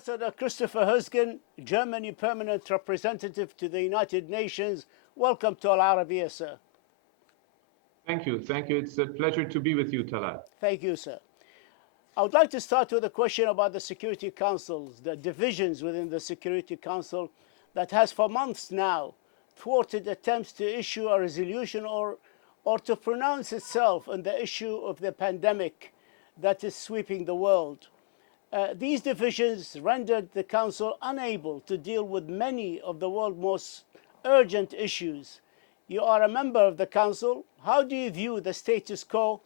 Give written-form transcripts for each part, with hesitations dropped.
Ambassador Christopher Heusgen, Germany Permanent Representative to the United Nations. Welcome to Al Arabiya, sir. Thank you. Thank you. It's a pleasure to be with you, Talat. Thank you, sir. I would like to start with a question about the Security Councils, the divisions within the Security Council that has for months now thwarted attempts to issue a resolution or to pronounce itself on the issue of the pandemic that is sweeping the world. These divisions rendered the Council unable to deal with many of the world's most urgent issues. You are a member of the Council. How do you view the status quo?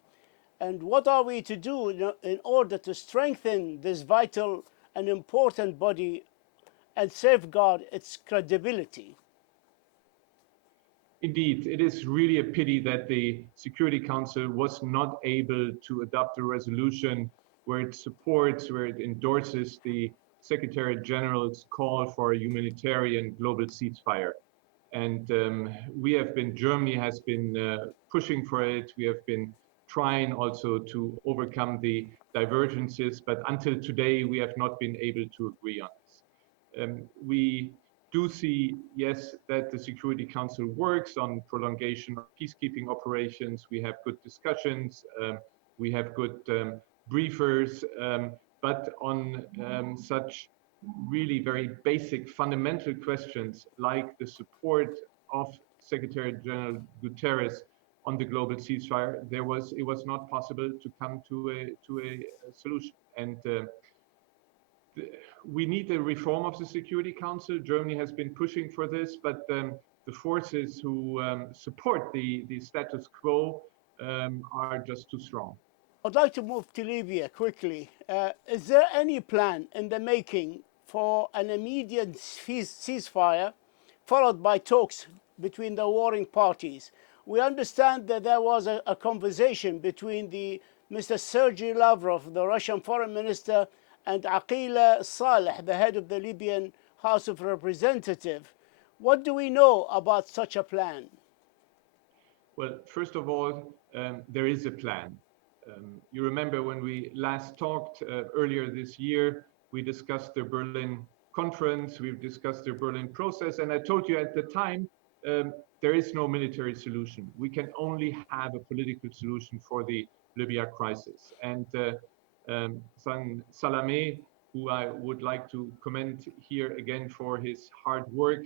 And what are we to do in order to strengthen this vital and important body and safeguard its credibility? Indeed, it is really a pity that the Security Council was not able to adopt a resolution where it supports, where it endorses the Secretary General's call for a humanitarian global ceasefire. And Germany has been pushing for it. We have been trying also to overcome the divergences, but until today, we have not been able to agree on this. We do see, yes, that the Security Council works on prolongation of peacekeeping operations. We have good discussions. We have good briefers, but on such really very basic fundamental questions like the support of Secretary General Guterres on the global ceasefire, it was not possible to come to a solution. And we need a reform of the Security Council. Germany has been pushing for this, but the forces who support the status quo are just too strong. I'd like to move to Libya quickly. Is there any plan in the making for an immediate ceasefire followed by talks between the warring parties? We understand that there was a conversation between Mr. Sergei Lavrov, the Russian foreign minister, and Aqila Saleh, the head of the Libyan House of Representatives. What do we know about such a plan? Well, first of all, there is a plan. You remember when we last talked earlier this year, we discussed the Berlin conference, we've discussed the Berlin process, and I told you at the time, there is no military solution. We can only have a political solution for the Libya crisis. And San Salameh, who I would like to commend here again for his hard work,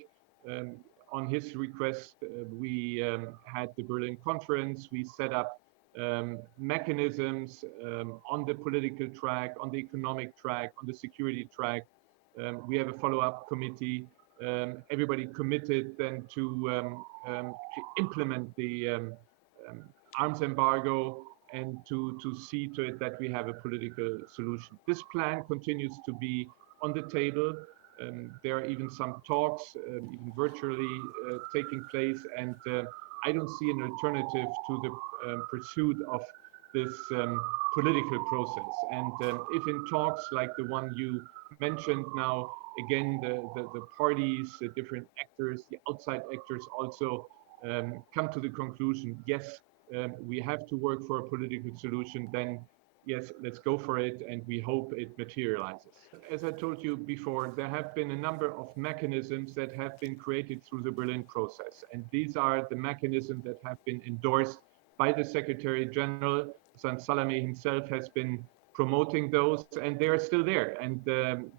on his request, we had the Berlin conference, we set up mechanisms on the political track, on the economic track, on the security track. We have a follow-up committee. Everybody committed then to implement the arms embargo and to see to it that we have a political solution. This plan continues to be on the table. There are even some talks, even virtually taking place, and I don't see an alternative to the pursuit of this political process. And if in talks like the one you mentioned now, again, the parties, the different actors, the outside actors also come to the conclusion, yes, we have to work for a political solution, then yes, let's go for it, and we hope it materializes. As I told you before, there have been a number of mechanisms that have been created through the Berlin process, and these are the mechanisms that have been endorsed by the Secretary General. San Salameh himself has been promoting those, and they are still there, and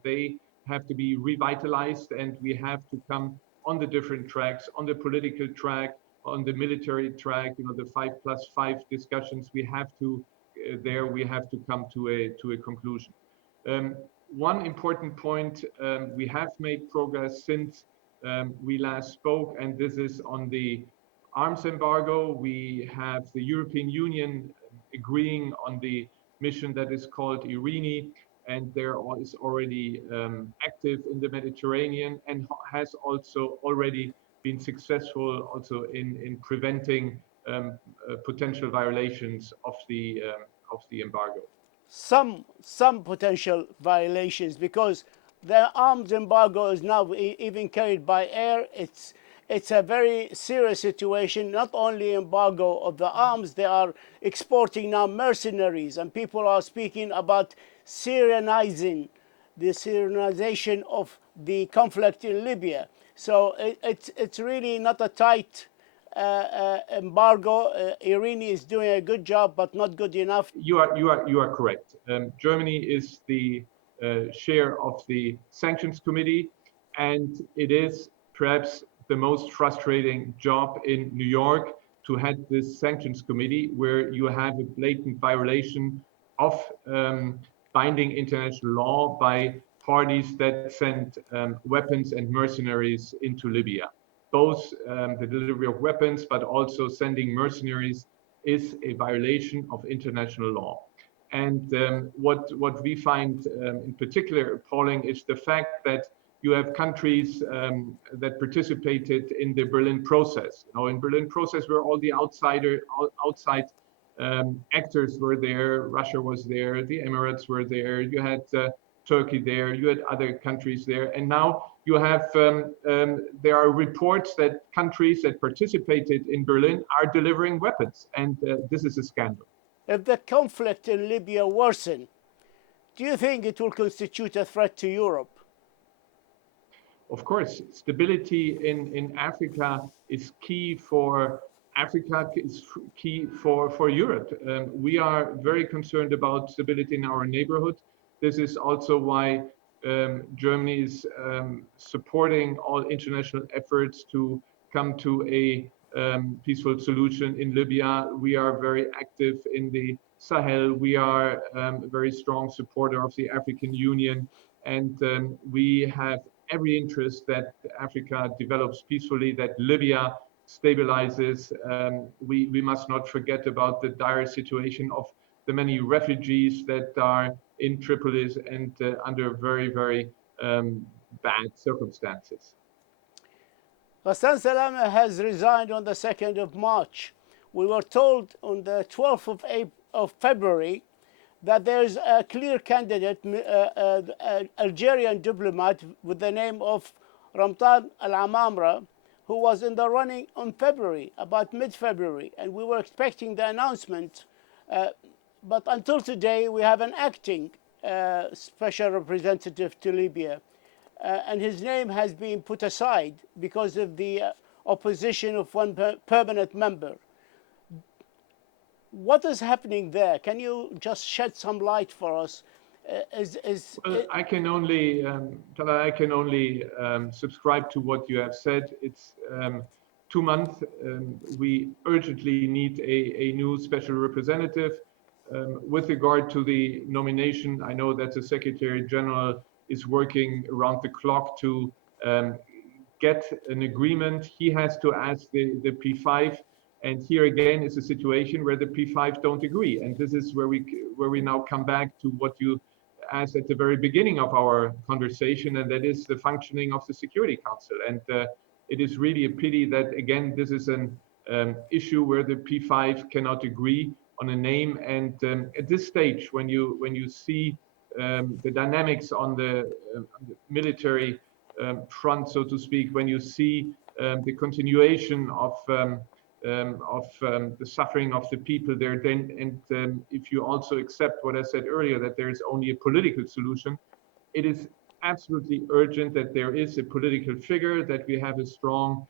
they have to be revitalized, and we have to come on the different tracks, on the political track, on the military track, the 5+5 discussions. We have to come to a conclusion. One important point, we have made progress since we last spoke, and this is on the arms embargo. We have the European Union agreeing on the mission that is called Irini, and there is already active in the Mediterranean and has also already been successful also in preventing potential violations of the embargo. Some potential violations, because the arms embargo is now even carried by air. It's a very serious situation. Not only embargo of the arms, they are exporting now mercenaries, and people are speaking about Syrianizing the Syrianization of the conflict in Libya. So it's really not a tight embargo. Irini is doing a good job, but not good enough. You are correct. Germany is the chair of the Sanctions Committee, and it is perhaps the most frustrating job in New York to head this Sanctions Committee, where you have a blatant violation of binding international law by parties that send weapons and mercenaries into Libya. Both the delivery of weapons, but also sending mercenaries is a violation of international law. And what we find in particular appalling is the fact that you have countries that participated in the Berlin process. You know, in Berlin process, where all the outside actors were there. Russia was there, the Emirates were there. You had Turkey there. You had other countries there, and now you have there are reports that countries that participated in Berlin are delivering weapons, and this is a scandal. If the conflict in Libya worsens, do you think it will constitute a threat to Europe? Of course, stability in Africa is key for Africa, is key for Europe. We are very concerned about stability in our neighborhood. This is also why Germany is supporting all international efforts to come to a peaceful solution in Libya. We are very active in the Sahel. We are a very strong supporter of the African Union, and we have every interest that Africa develops peacefully, that Libya stabilizes. We must not forget about the dire situation of the many refugees that are in Tripoli and under very, very bad circumstances. Ghassan Salama has resigned on the 2nd of March. We were told on the 12th of February that there is a clear candidate, Algerian diplomat with the name of Ramtan Al-Amamra, who was in the running on February, about mid-February, and we were expecting the announcement. But until today, we have an acting special representative to Libya, and his name has been put aside because of the opposition of one permanent member. What is happening there? Can you just shed some light for us? Well, I can only, subscribe to what you have said. It's 2 months. We urgently need a new special representative. With regard to the nomination, I know that the Secretary General is working around the clock to get an agreement. He has to ask the P5. And here again is a situation where the P5 don't agree. And this is where we now come back to what you asked at the very beginning of our conversation, and that is the functioning of the Security Council. And it is really a pity that, again, this is an issue where the P5 cannot agree on a name. And at this stage, when you see the dynamics on the military front, so to speak, when you see the continuation of the suffering of the people there, then, and if you also accept what I said earlier, that there is only a political solution, it is absolutely urgent that there is a political figure, that we have a strong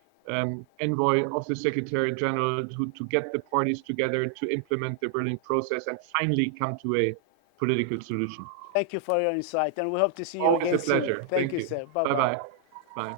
envoy of the Secretary General to get the parties together to implement the Berlin process and finally come to a political solution. Thank you for your insight, and we hope to see you Always again a pleasure. soon. Thank you, sir. Bye-bye. Bye-bye. Bye.